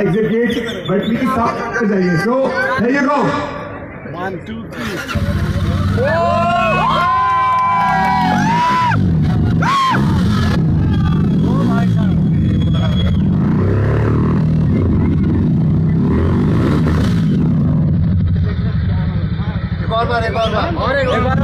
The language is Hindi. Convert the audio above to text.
exit gate, but please stop कर जाइए. So there you go. 1, 2, 3. एक और बार और एक बार